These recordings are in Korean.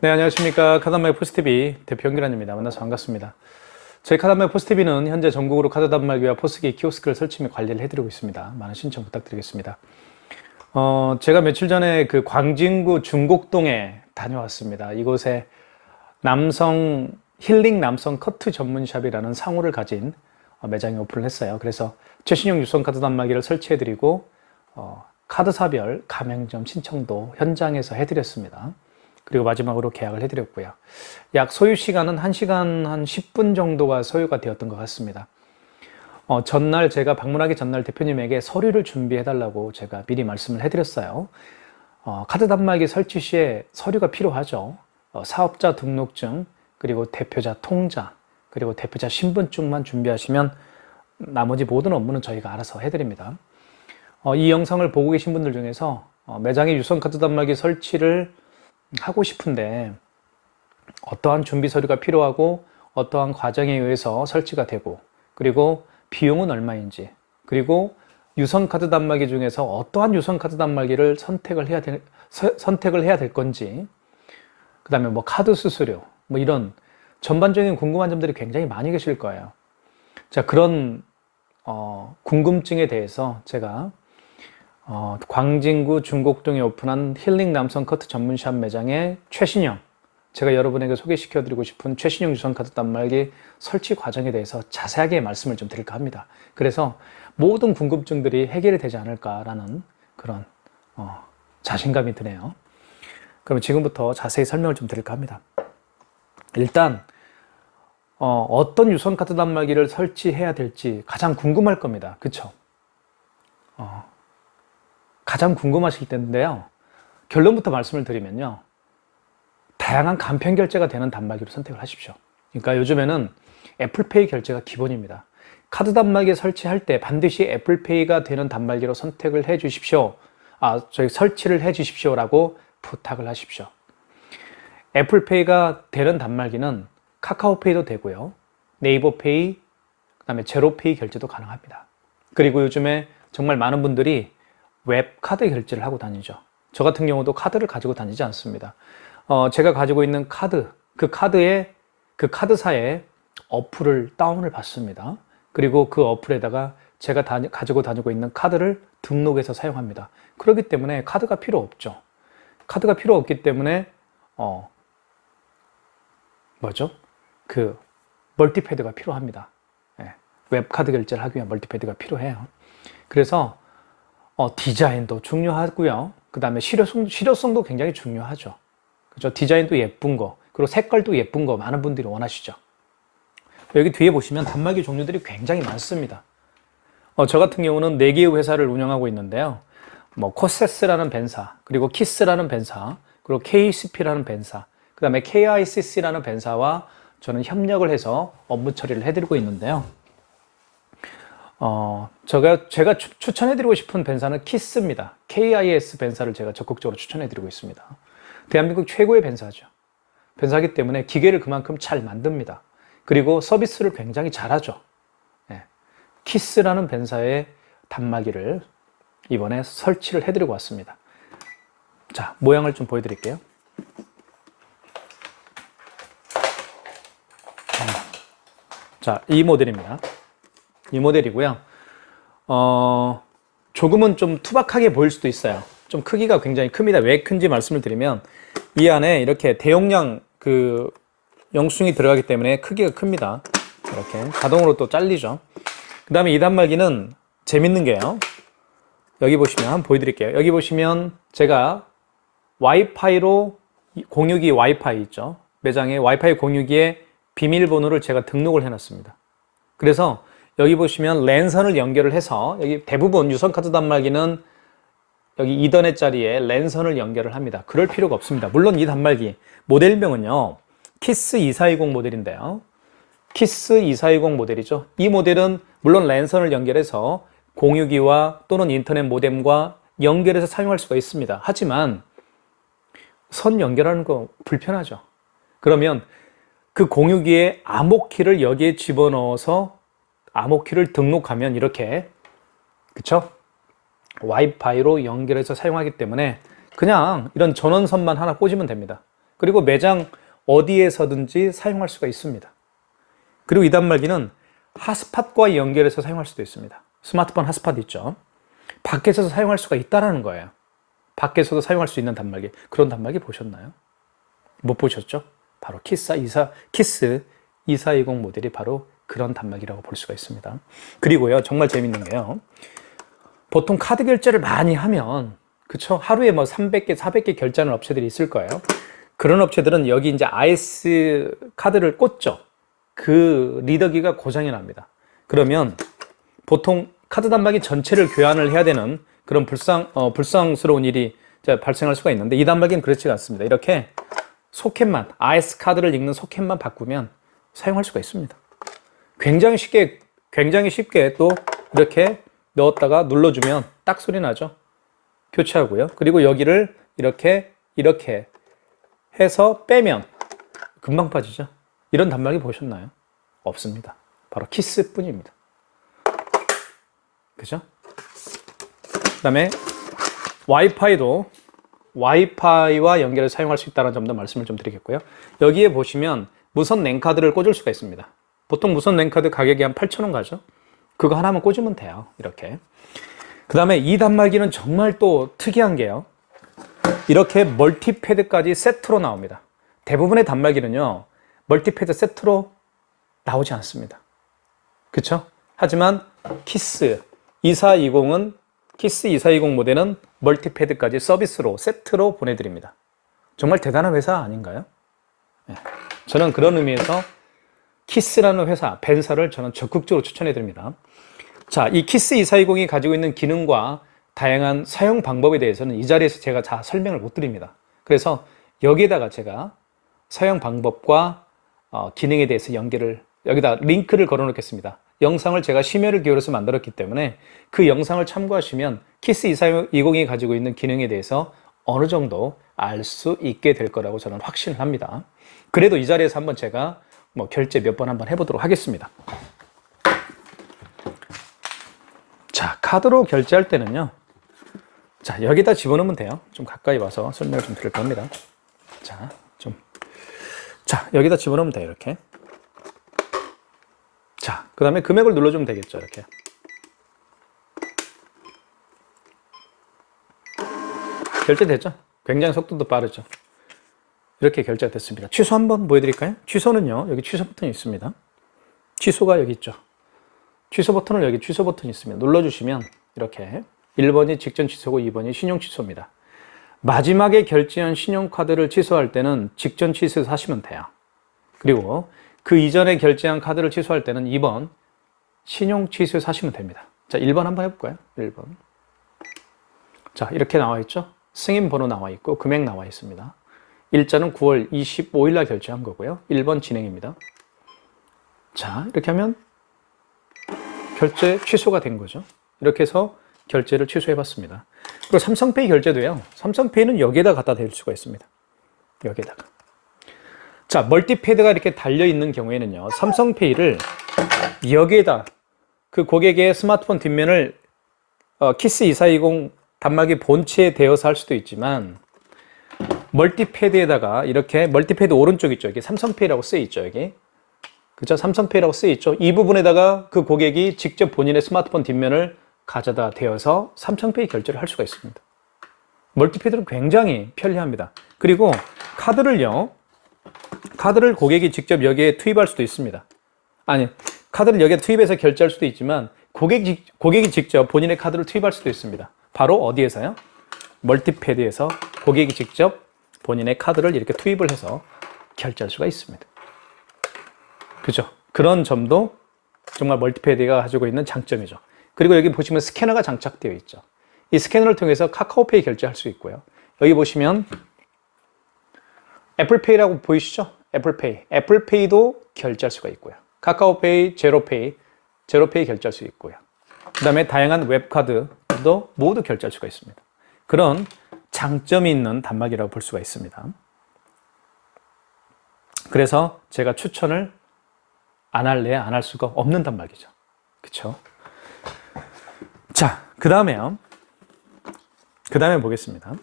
네, 안녕하십니까. 카드단말 포스TV 대표 연기란입니다. 만나서 반갑습니다. 저희 카드단말 포스TV는 현재 전국으로 카드 단말기와 포스기 키오스크를 설치 및 관리를 해드리고 있습니다. 많은 신청 부탁드리겠습니다. 제가 며칠 전에 그 광진구 중곡동에 다녀왔습니다. 이곳에 힐링 남성 커트 전문샵이라는 상호를 가진 매장에 오픈을 했어요. 그래서 최신형 유선 카드 단말기를 설치해드리고 카드사별 가맹점 신청도 현장에서 해드렸습니다. 그리고 마지막으로 계약을 해드렸고요. 약 소요 시간은 1시간 한 10분 정도가 소요가 되었던 것 같습니다. 전날 제가 방문하기 전날 대표님에게 서류를 준비해달라고 제가 미리 말씀을 해드렸어요. 카드 단말기 설치 시에 서류가 필요하죠. 사업자 등록증, 그리고 대표자 통자, 그리고 대표자 신분증만 준비하시면 나머지 모든 업무는 저희가 알아서 해드립니다. 이 영상을 보고 계신 분들 중에서 매장에 유선 카드 단말기 설치를 하고 싶은데 어떠한 준비 서류가 필요하고 어떠한 과정에 의해서 설치가 되고, 그리고 비용은 얼마인지, 그리고 유선 카드 단말기 중에서 어떠한 유선 카드 단말기를 선택을 해야 될 건지, 그 다음에 뭐 카드 수수료, 뭐 이런 전반적인 궁금한 점들이 굉장히 많이 계실 거예요. 자, 그런 궁금증에 대해서 제가 광진구 중곡동에 오픈한 힐링 남성 커트 전문샵 매장의 최신형, 제가 여러분에게 소개시켜드리고 싶은 최신형 유선 카드 단말기 설치 과정에 대해서 자세하게 말씀을 좀 드릴까 합니다. 그래서 모든 궁금증들이 해결이 되지 않을까라는 그런 자신감이 드네요. 그럼 지금부터 자세히 설명을 좀 드릴까 합니다. 일단 어떤 유선 카드 단말기를 설치해야 될지 가장 궁금할 겁니다. 그쵸? 가장 궁금하실 텐데요. 결론부터 말씀을 드리면요. 다양한 간편 결제가 되는 단말기로 선택을 하십시오. 그러니까 요즘에는 애플페이 결제가 기본입니다. 카드 단말기 설치할 때 반드시 애플페이가 되는 단말기로 선택을 해 주십시오. 설치를 해 주십시오라고 부탁을 하십시오. 애플페이가 되는 단말기는 카카오페이도 되고요. 네이버페이, 그다음에 제로페이 결제도 가능합니다. 그리고 요즘에 정말 많은 분들이 웹카드 결제를 하고 다니죠. 저 같은 경우도 카드를 가지고 다니지 않습니다. 제가 가지고 있는 카드, 그 카드사의 어플을 다운을 받습니다. 그리고 그 어플에다가 제가 가지고 다니고 있는 카드를 등록해서 사용합니다. 그렇기 때문에 카드가 필요 없죠. 카드가 필요 없기 때문에 멀티패드가 필요합니다. 웹카드 결제를 하기 위한 멀티패드가 필요해요. 그래서 디자인도 중요하고요. 그 다음에 실효성도 굉장히 중요하죠. 그죠? 디자인도 예쁜 거, 그리고 색깔도 예쁜 거 많은 분들이 원하시죠. 여기 뒤에 보시면 단말기 종류들이 굉장히 많습니다. 저 같은 경우는 4개의 회사를 운영하고 있는데요. 코세스라는 벤사, 그리고 키스라는 벤사, 그리고 KCP라는 벤사, 그 다음에 KICC라는 벤사와 저는 협력을 해서 업무 처리를 해드리고 있는데요. 제가 추천해드리고 싶은 벤사는 키스입니다. KIS 벤사를 제가 적극적으로 추천해드리고 있습니다. 대한민국 최고의 벤사죠. 벤사기 때문에 기계를 그만큼 잘 만듭니다. 그리고 서비스를 굉장히 잘하죠. 키스라는 벤사의 단말기를 이번에 설치를 해드리고 왔습니다. 자, 모양을 좀 보여드릴게요. 자, 이 모델입니다. 이 모델이고요. 조금은 좀 투박하게 보일 수도 있어요. 좀 크기가 굉장히 큽니다. 왜 큰지 말씀을 드리면 이 안에 이렇게 대용량 영수증이 들어가기 때문에 크기가 큽니다. 이렇게 자동으로 또 잘리죠. 그 다음에 이 단말기는 재밌는 게요. 여기 보시면 한번 보여드릴게요. 여기 보시면 제가 와이파이로 공유기 와이파이 있죠. 매장에 와이파이 공유기에 비밀번호를 제가 등록을 해놨습니다. 그래서 여기 보시면 랜선을 연결을 해서, 여기 대부분 유선카드 단말기는 여기 이더넷 자리에 랜선을 연결을 합니다. 그럴 필요가 없습니다. 물론 이 단말기 모델명은요 키스 2420 모델인데요. 키스 2420 모델이죠. 이 모델은 물론 랜선을 연결해서 공유기와 또는 인터넷 모뎀과 연결해서 사용할 수가 있습니다. 하지만 선 연결하는 거 불편하죠. 그러면 그 공유기에 암호키를 여기에 집어넣어서 암호키를 등록하면 이렇게, 그쵸? 와이파이로 연결해서 사용하기 때문에 그냥 이런 전원선만 하나 꽂으면 됩니다. 그리고 매장 어디에서든지 사용할 수가 있습니다. 그리고 이 단말기는 핫스팟과 연결해서 사용할 수도 있습니다. 스마트폰 핫스팟 있죠. 밖에서도 사용할 수가 있다는 거예요. 밖에서도 사용할 수 있는 단말기. 그런 단말기 보셨나요? 못 보셨죠? 바로 키스 2420 모델이 바로 그런 단말기라고 볼 수가 있습니다. 그리고요, 정말 재밌는 게요. 보통 카드 결제를 많이 하면, 그쵸? 하루에 뭐 300개, 400개 결제하는 업체들이 있을 거예요. 그런 업체들은 여기 이제 IS 카드를 꽂죠. 그 리더기가 고장이 납니다. 그러면 보통 카드 단말기 전체를 교환을 해야 되는 그런 불상스러운 일이 발생할 수가 있는데, 이 단말기는 그렇지가 않습니다. 이렇게 소켓만, IS 카드를 읽는 소켓만 바꾸면 사용할 수가 있습니다. 굉장히 쉽게 또 이렇게 넣었다가 눌러주면 딱 소리 나죠. 교체하고요. 그리고 여기를 이렇게 해서 빼면 금방 빠지죠. 이런 단말기 보셨나요? 없습니다. 바로 키스뿐입니다. 그죠? 그 다음에 와이파이도 와이파이와 연결해서 사용할 수 있다는 점도 말씀을 좀 드리겠고요. 여기에 보시면 무선 랜카드를 꽂을 수가 있습니다. 보통 무선 랜카드 가격이 한 8,000원 가죠. 그거 하나만 꽂으면 돼요. 이렇게. 그 다음에 이 단말기는 정말 또 특이한 게요. 이렇게 멀티패드까지 세트로 나옵니다. 대부분의 단말기는요, 멀티패드 세트로 나오지 않습니다. 그쵸? 하지만 키스 2420 모델은 멀티패드까지 서비스로, 세트로 보내드립니다. 정말 대단한 회사 아닌가요? 네. 저는 그런 의미에서 키스라는 회사, 벤사를 저는 적극적으로 추천해드립니다. 자, 이 키스 2420이 가지고 있는 기능과 다양한 사용 방법에 대해서는 이 자리에서 제가 다 설명을 못 드립니다. 그래서 여기에다가 제가 사용 방법과 기능에 대해서 여기다 링크를 걸어 놓겠습니다. 영상을 제가 심혈을 기울여서 만들었기 때문에 그 영상을 참고하시면 키스 2420이 가지고 있는 기능에 대해서 어느 정도 알 수 있게 될 거라고 저는 확신을 합니다. 그래도 이 자리에서 한번 제가 결제 몇 번 한번 해보도록 하겠습니다. 자, 카드로 결제할 때는요. 자, 여기다 집어넣으면 돼요. 좀 가까이 와서 설명을 좀 드릴 겁니다. 자, 여기다 집어넣으면 돼요. 이렇게. 자, 그 다음에 금액을 눌러주면 되겠죠. 이렇게. 결제됐죠? 굉장히 속도도 빠르죠. 이렇게 결제가 됐습니다. 취소 한번 보여드릴까요? 취소는요, 여기 취소 버튼이 있습니다. 취소가 여기 있죠. 취소 버튼을 여기 취소 버튼이 있습니다. 눌러주시면 이렇게 1번이 직전 취소고 2번이 신용 취소입니다. 마지막에 결제한 신용카드를 취소할 때는 직전 취소해서 하시면 돼요. 그리고 그 이전에 결제한 카드를 취소할 때는 2번 신용 취소해서 하시면 됩니다. 자, 1번 한번 해볼까요? 1번. 자, 이렇게 나와 있죠? 승인 번호 나와 있고 금액 나와 있습니다. 일자는 9월 25일 날 결제한 거고요. 1번 진행입니다. 자, 이렇게 하면 결제 취소가 된 거죠. 이렇게 해서 결제를 취소해 봤습니다. 그리고 삼성페이 결제도요. 삼성페이는 여기에다 갖다 댈 수가 있습니다. 여기에다가. 자, 멀티패드가 이렇게 달려 있는 경우에는요. 삼성페이를 여기에다 그 고객의 스마트폰 뒷면을 키스 2420 단말기 본체에 대어서 할 수도 있지만 멀티패드에다가 이렇게 멀티패드 오른쪽 있죠. 여기 삼성페이라고 쓰여 있죠. 여기. 그죠? 삼성페이라고 쓰여 있죠. 이 부분에다가 그 고객이 직접 본인의 스마트폰 뒷면을 가져다 대어서 삼성페이 결제를 할 수가 있습니다. 멀티패드는 굉장히 편리합니다. 그리고 카드를 고객이 직접 여기에 투입할 수도 있습니다. 아니, 카드를 여기에 투입해서 결제할 수도 있지만 고객이 직접 본인의 카드를 투입할 수도 있습니다. 바로 어디에서요? 멀티패드에서 고객이 직접 본인의 카드를 이렇게 투입을 해서 결제할 수가 있습니다. 그죠? 그런 점도 정말 멀티패드가 가지고 있는 장점이죠. 그리고 여기 보시면 스캐너가 장착되어 있죠. 이 스캐너를 통해서 카카오페이 결제할 수 있고요. 여기 보시면 애플페이라고 보이시죠? 애플페이도 결제할 수가 있고요. 카카오페이, 제로페이 결제할 수 있고요. 그 다음에 다양한 웹카드도 모두 결제할 수가 있습니다. 그런 장점이 있는 단말기라고 볼 수가 있습니다. 그래서 제가 추천을 안 할 수가 없는 단말기죠. 그쵸? 자, 그 다음에 보겠습니다.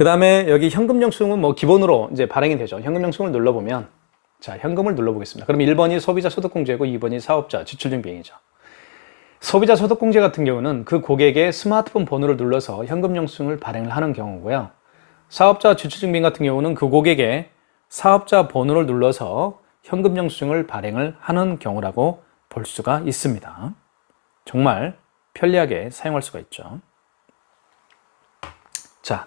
그 다음에 여기 현금 영수증은 뭐 기본으로 이제 발행이 되죠. 현금 영수증을 눌러보면, 자, 현금을 눌러보겠습니다. 그럼 1번이 소비자 소득공제고 2번이 사업자 지출증빙이죠. 소비자 소득공제 같은 경우는 그 고객의 스마트폰 번호를 눌러서 현금 영수증을 발행을 하는 경우고요. 사업자 지출증빙 같은 경우는 그 고객의 사업자 번호를 눌러서 현금 영수증을 발행을 하는 경우라고 볼 수가 있습니다. 정말 편리하게 사용할 수가 있죠. 자,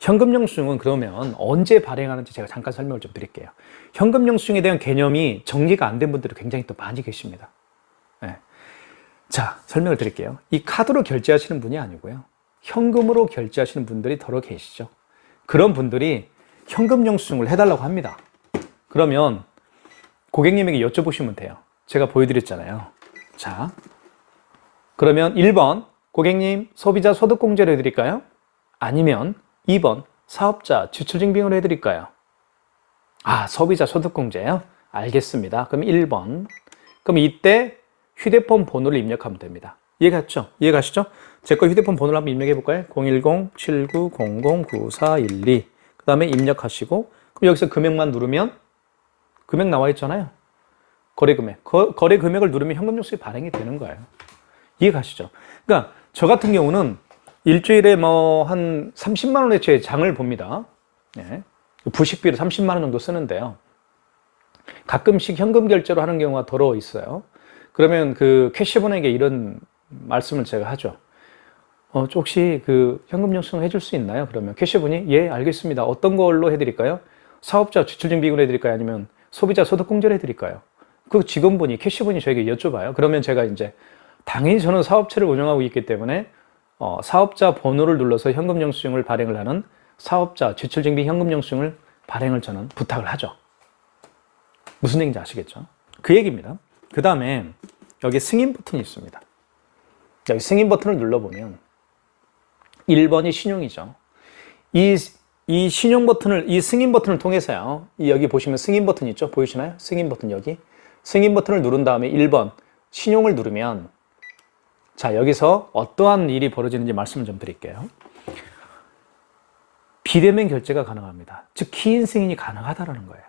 현금 영수증은 그러면 언제 발행하는지 제가 잠깐 설명을 좀 드릴게요. 현금 영수증에 대한 개념이 정리가 안 된 분들이 굉장히 또 많이 계십니다. 네. 자, 설명을 드릴게요. 이 카드로 결제하시는 분이 아니고요. 현금으로 결제하시는 분들이 더러 계시죠. 그런 분들이 현금 영수증을 해달라고 합니다. 그러면 고객님에게 여쭤보시면 돼요. 제가 보여드렸잖아요. 자, 그러면 1번 고객님 소비자 소득공제를 해드릴까요? 아니면 2번 사업자 지출증빙을 해드릴까요? 아, 소비자 소득공제요? 알겠습니다. 그럼 1번. 그럼 이때 휴대폰 번호를 입력하면 됩니다. 이해갔죠? 이해가시죠? 제 거 휴대폰 번호를 한번 입력해 볼까요? 010-7900-9412. 그 다음에 입력하시고, 그럼 여기서 금액만 누르면 금액 나와 있잖아요. 거래 금액. 거래 금액을 누르면 현금 영수증이 발행이 되는 거예요. 이해가시죠? 그러니까 저 같은 경우는 일주일에 뭐 한 30만 원어치의 장을 봅니다. 네. 부식비로 30만 원 정도 쓰는데요. 가끔씩 현금 결제로 하는 경우가 더러 있어요. 그러면 그 캐시분에게 이런 말씀을 제가 하죠. 혹시 그 현금 영수증 해줄 수 있나요? 그러면 캐시분이 예, 알겠습니다. 어떤 걸로 해드릴까요? 사업자 지출증빙으로 해드릴까요? 아니면 소비자 소득공제로 해드릴까요? 그 직원분이 캐시분이 저에게 여쭤봐요. 그러면 제가 이제 당연히 저는 사업체를 운영하고 있기 때문에 사업자 번호를 눌러서 현금 영수증을 발행을 하는 사업자 지출증빙 현금 영수증을 발행을 저는 부탁을 하죠. 무슨 얘기인지 아시겠죠? 그 얘기입니다. 그 다음에 여기 승인 버튼이 있습니다. 여기 승인 버튼을 눌러보면 1번이 신용이죠. 이 신용 버튼을, 이 승인 버튼을 통해서요. 여기 보시면 승인 버튼 있죠? 보이시나요? 승인 버튼 여기. 승인 버튼을 누른 다음에 1번 신용을 누르면, 자, 여기서 어떠한 일이 벌어지는지 말씀을 좀 드릴게요. 비대면 결제가 가능합니다. 즉 키인 승인이 가능하다는 거예요.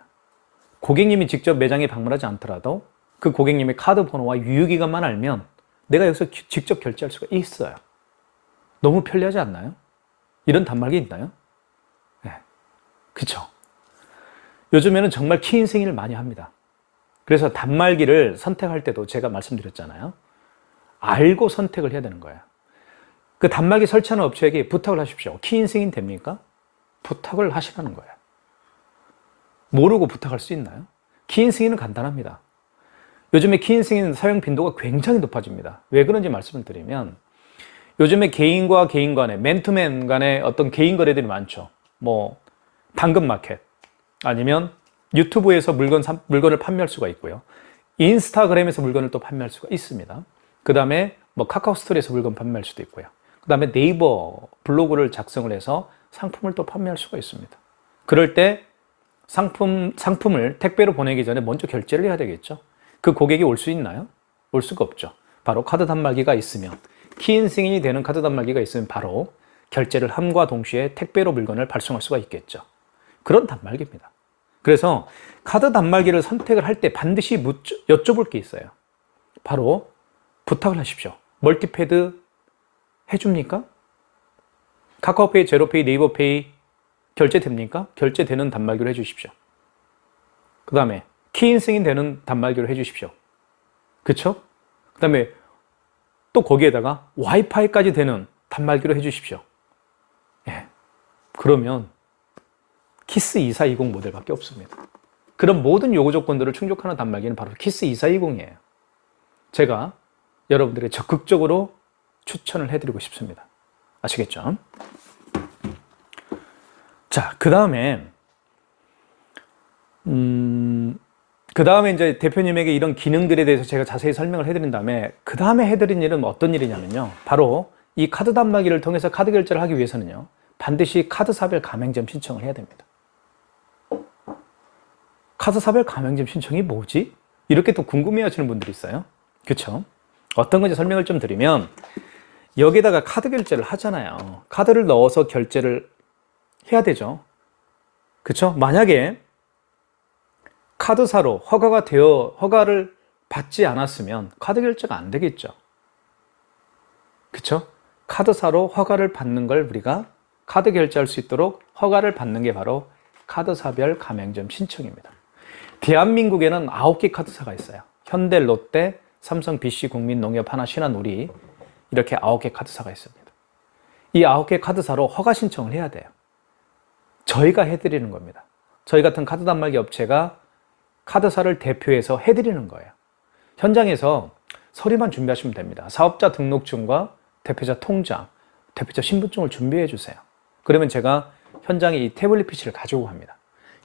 고객님이 직접 매장에 방문하지 않더라도 그 고객님의 카드 번호와 유효기간만 알면 내가 여기서 직접 결제할 수가 있어요. 너무 편리하지 않나요? 이런 단말기 있나요? 네, 그쵸? 요즘에는 정말 키인 승인을 많이 합니다. 그래서 단말기를 선택할 때도 제가 말씀드렸잖아요. 알고 선택을 해야 되는 거예요. 그 단말기 설치하는 업체에게 부탁을 하십시오. 키인 승인 됩니까? 부탁을 하시라는 거예요. 모르고 부탁할 수 있나요? 키인 승인은 간단합니다. 요즘에 키인 승인 사용 빈도가 굉장히 높아집니다. 왜 그런지 말씀을 드리면 요즘에 개인과 개인 간에 맨투맨 간에 어떤 개인 거래들이 많죠. 뭐 당근마켓 아니면 유튜브에서 물건을 판매할 수가 있고요. 인스타그램에서 물건을 또 판매할 수가 있습니다. 그 다음에 뭐 카카오 스토리에서 물건 판매할 수도 있고요. 그 다음에 네이버 블로그를 작성을 해서 상품을 또 판매할 수가 있습니다. 그럴 때 상품을 택배로 보내기 전에 먼저 결제를 해야 되겠죠. 그 고객이 올 수 있나요? 올 수가 없죠. 바로 카드 단말기가 있으면, 키인 승인이 되는 카드 단말기가 있으면 바로 결제를 함과 동시에 택배로 물건을 발송할 수가 있겠죠. 그런 단말기입니다. 그래서 카드 단말기를 선택을 할 때 반드시 여쭤볼 게 있어요. 바로 부탁을 하십시오. 멀티패드 해줍니까? 카카오페이, 제로페이, 네이버페이 결제됩니까? 결제되는 단말기로 해주십시오. 그 다음에 키인 승인되는 단말기로 해주십시오. 그쵸? 그 다음에 또 거기에다가 와이파이까지 되는 단말기로 해주십시오. 예. 그러면 키스 2420 모델밖에 없습니다. 그런 모든 요구 조건들을 충족하는 단말기는 바로 키스 2420이에요. 제가 여러분들에게 적극적으로 추천을 해드리고 싶습니다. 아시겠죠? 자, 그 다음에 이제 대표님에게 이런 기능들에 대해서 제가 자세히 설명을 해드린 다음에 그 다음에 해드린 일은 어떤 일이냐면요. 바로 이 카드 단말기를 통해서 카드 결제를 하기 위해서는요. 반드시 카드사별 가맹점 신청을 해야 됩니다. 카드사별 가맹점 신청이 뭐지? 이렇게 또 궁금해하시는 분들이 있어요. 그렇죠? 어떤 건지 설명을 좀 드리면 여기다가 카드 결제를 하잖아요. 카드를 넣어서 결제를 해야 되죠. 그쵸? 만약에 카드사로 허가를 받지 않았으면 카드 결제가 안 되겠죠. 그쵸? 카드사로 허가를 받는 걸 우리가 카드 결제할 수 있도록 허가를 받는 게 바로 카드사별 가맹점 신청입니다. 대한민국에는 9개 카드사가 있어요. 현대, 롯데, 삼성, BC, 국민, 농협, 하나, 신한, 우리 이렇게 9개 카드사가 있습니다. 이 9개 카드사로 허가 신청을 해야 돼요. 저희가 해드리는 겁니다. 저희 같은 카드 단말기 업체가 카드사를 대표해서 해드리는 거예요. 현장에서 서류만 준비하시면 됩니다. 사업자 등록증과 대표자 통장, 대표자 신분증을 준비해 주세요. 그러면 제가 현장에 이 태블릿 PC를 가지고 갑니다.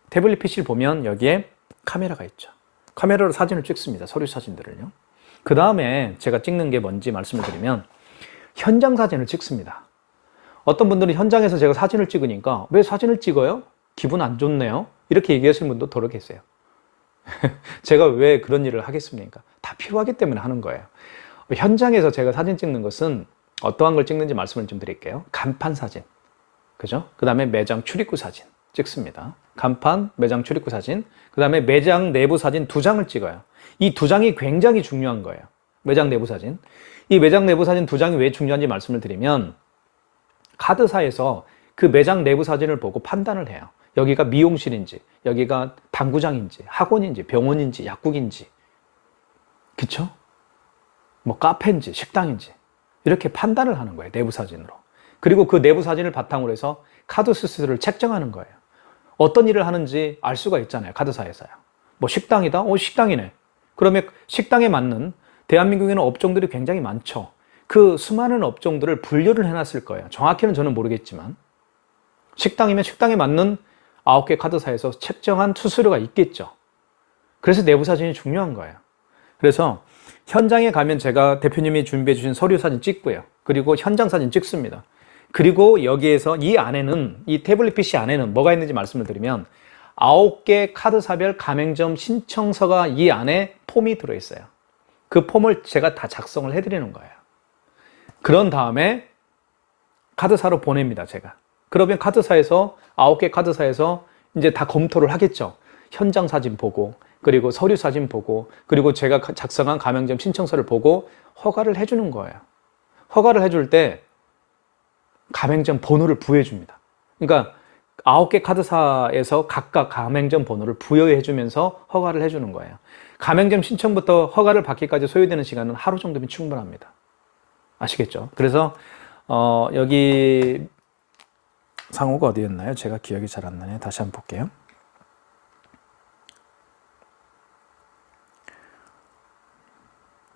태블릿 PC를 보면 여기에 카메라가 있죠. 카메라로 사진을 찍습니다. 서류 사진들을요. 그 다음에 제가 찍는 게 뭔지 말씀을 드리면 현장 사진을 찍습니다. 어떤 분들은 현장에서 제가 사진을 찍으니까 왜 사진을 찍어요? 기분 안 좋네요. 이렇게 얘기하시는 분도 더러 계세요. 제가 왜 그런 일을 하겠습니까? 다 필요하기 때문에 하는 거예요. 현장에서 제가 사진 찍는 것은 어떠한 걸 찍는지 말씀을 좀 드릴게요. 간판 사진, 그죠? 그 다음에 매장 출입구 사진 찍습니다. 간판, 매장 출입구 사진, 그 다음에 매장 내부 사진 2장을 찍어요. 이 2장이 굉장히 중요한 거예요. 매장 내부 사진. 이 매장 내부 사진 2장이 왜 중요한지 말씀을 드리면 카드사에서 그 매장 내부 사진을 보고 판단을 해요. 여기가 미용실인지, 여기가 당구장인지, 학원인지, 병원인지, 약국인지, 그쵸? 뭐 카페인지, 식당인지 이렇게 판단을 하는 거예요. 내부 사진으로. 그리고 그 내부 사진을 바탕으로 해서 카드 수수료를 책정하는 거예요. 어떤 일을 하는지 알 수가 있잖아요. 카드사에서요. 뭐 식당이다? 식당이네. 그러면 식당에 맞는 대한민국에는 업종들이 굉장히 많죠. 그 수많은 업종들을 분류를 해놨을 거예요. 정확히는 저는 모르겠지만 식당이면 식당에 맞는 9개 카드사에서 책정한 수수료가 있겠죠. 그래서 내부 사진이 중요한 거예요. 그래서 현장에 가면 제가 대표님이 준비해 주신 서류 사진 찍고요. 그리고 현장 사진 찍습니다. 그리고 여기에서 이 안에는, 이 태블릿 PC 안에는 뭐가 있는지 말씀을 드리면 9개 카드사별 가맹점 신청서가 이 안에 폼이 들어있어요. 그 폼을 제가 다 작성을 해드리는 거예요. 그런 다음에 카드사로 보냅니다, 제가. 그러면 카드사에서 9개 카드사에서 이제 다 검토를 하겠죠. 현장 사진 보고, 그리고 서류 사진 보고, 그리고 제가 작성한 가맹점 신청서를 보고 허가를 해주는 거예요. 허가를 해줄 때 가맹점 번호를 부여해 줍니다. 그러니까 9개 카드사에서 각각 가맹점 번호를 부여해 주면서 허가를 해주는 거예요. 가맹점 신청부터 허가를 받기까지 소요되는 시간은 하루 정도면 충분합니다. 아시겠죠? 그래서 여기 상호가 어디였나요? 제가 기억이 잘 안 나네요. 다시 한번 볼게요.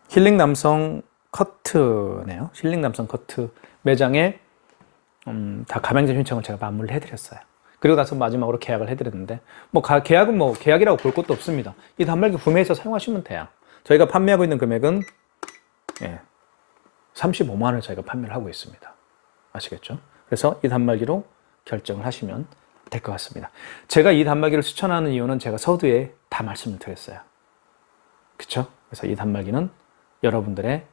힐링 남성 커트네요. 힐링 남성 커트 매장에 다 가맹점 신청을 제가 마무리를 해드렸어요. 그리고 나서 마지막으로 계약을 해드렸는데 계약은 계약이라고 볼 것도 없습니다. 이 단말기 구매해서 사용하시면 돼요. 저희가 판매하고 있는 금액은 35만 원을 저희가 판매를 하고 있습니다. 아시겠죠? 그래서 이 단말기로 결정을 하시면 될 것 같습니다. 제가 이 단말기를 추천하는 이유는 제가 서두에 다 말씀을 드렸어요. 그렇죠? 그래서 이 단말기는 여러분들의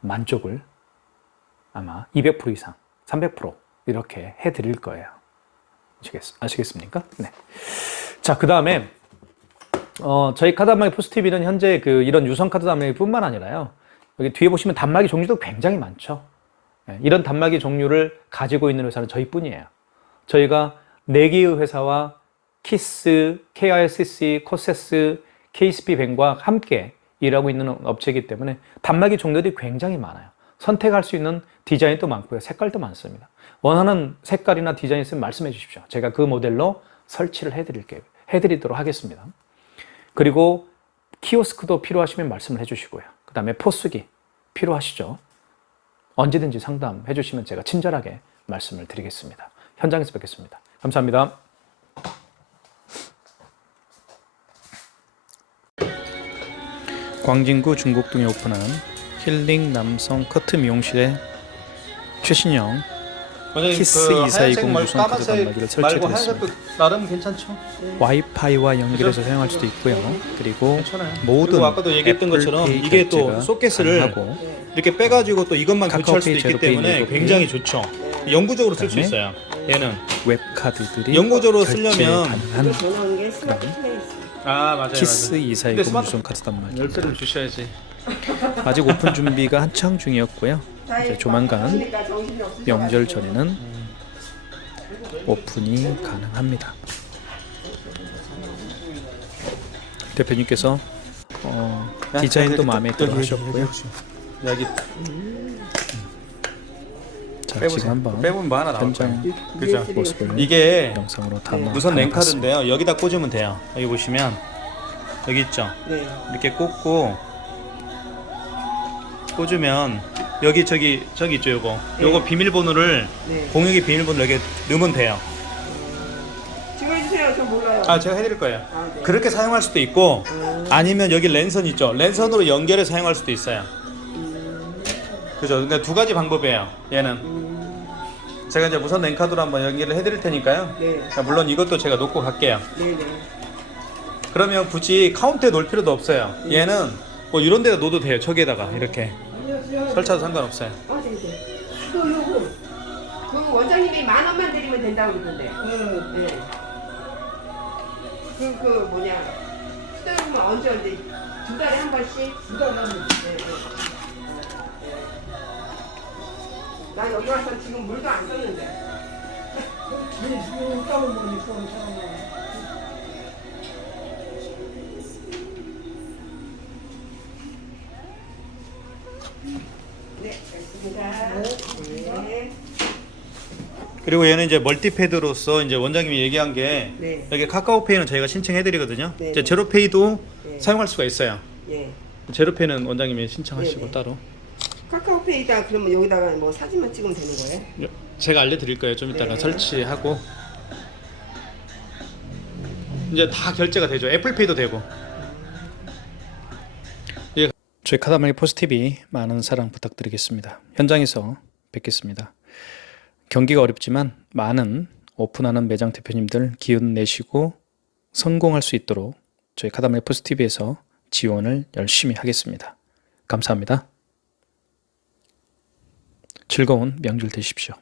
만족을 아마 200% 이상, 300% 이렇게 해드릴 거예요. 아시겠습니까? 네. 자, 그 다음에 저희 카드 단말기 포스TV는 현재 이런 유선 카드 단말기뿐만 아니라요. 여기 뒤에 보시면 단말기 종류도 굉장히 많죠. 네, 이런 단말기 종류를 가지고 있는 회사는 저희뿐이에요. 저희가 4개의 회사와 키스, KICC, 코세스, KSP뱅과 함께 일하고 있는 업체이기 때문에 단말기 종류들이 굉장히 많아요. 선택할 수 있는 디자인도 많고요. 색깔도 많습니다. 원하는 색깔이나 디자인 있으면 말씀해 주십시오. 제가 그 모델로 설치를 해드리도록 하겠습니다. 그리고 키오스크도 필요하시면 말씀을 해주시고요. 그 다음에 포스기 필요하시죠? 언제든지 상담해 주시면 제가 친절하게 말씀을 드리겠습니다. 현장에서 뵙겠습니다. 감사합니다. 광진구 중곡동에 오픈한 힐링 남성 커트 미용실의 최신형 키스 2420 유선 카드 단말기를 설치해드렸습니다. 나름 괜찮죠? 와이파이와 연결해서 사용할 수도 있고요. 그리고 괜찮아요. 모든 그리고 아까도 얘기했던 것처럼 이게 또 소켓을 이렇게 빼가지고 또 이것만 교체할 수도 있기 때문에 굉장히 좋죠. 영구적으로 쓸 수 있어요. 얘는 웹카드들이 연구적으로 결제 쓰려면 가능한 전화 온 게 스마트 플레이스. 아 맞아요. 키스 근데 2410 스마트- 유선카드 단말기. 열쇠를 주셔야지. 아직 오픈 준비가 한창 중이었고요. 이제 조만간 그러니까 정신이 없으셔가지고. 명절 전에는 오픈이 가능합니다. 대표님께서 디자인도 마음에 들어 하셨고요. 여기 자, 지금 한번 빼보면 뭐 하나 나올 현장 거예요. 그죠? 모습을 이게 영상으로 담아 무선 담아봤습니다. 랜카드인데요. 여기다 꽂으면 돼요. 여기 보시면 여기 있죠. 네. 이렇게 꽂고 꽂으면 여기 저기 있죠. 요거 비밀번호를 네. 공유기 비밀번호를 여기 넣으면 돼요. 지금 해주세요. 저 몰라요. 아 제가 해드릴 거예요. 네. 그렇게 사용할 수도 있고 아니면 여기 랜선 있죠. 랜선으로 연결해 사용할 수도 있어요. 그죠? 그러니까 두 가지 방법이에요. 얘는 제가 이제 무선 랜카드로 한번 연결을 해드릴 테니까요. 네. 자, 물론 이것도 제가 놓고 갈게요. 네네. 그러면 굳이 카운터에 놓을 필요도 없어요. 얘는 뭐 이런 데다 놓어도 돼요. 저기에다가 이렇게 설치도 상관없어요. 네네. 또 요거. 그 원장님이 10,000원만 드리면 된다고 그러던데. 네. 그 뭐냐. 수도요금은 언제 2달에 한 번씩? 2달에 한 번씩. 네. 나 여기 와서 지금 물도 안 썼는데. 네, 알겠습니다. 네. 그리고 얘는 이제 멀티패드로서 이제 원장님이 얘기한 게 네. 여기 카카오페이는 저희가 신청해드리거든요. 네. 이제 제로페이도 네. 사용할 수가 있어요. 예. 제로페이는 원장님이 신청하시고 네, 네. 따로. 카카오페이다 그러면 여기다가 뭐 사진만 찍으면 되는 거예요? 제가 알려드릴 거예요. 좀 이따가 네. 설치하고 이제 다 결제가 되죠. 애플페이도 되고. 저희 카다말리 포스TV 많은 사랑 부탁드리겠습니다. 현장에서 뵙겠습니다. 경기가 어렵지만 많은 오픈하는 매장 대표님들 기운 내시고 성공할 수 있도록 저희 카다말리 포스TV에서 지원을 열심히 하겠습니다. 감사합니다. 즐거운 명절 되십시오.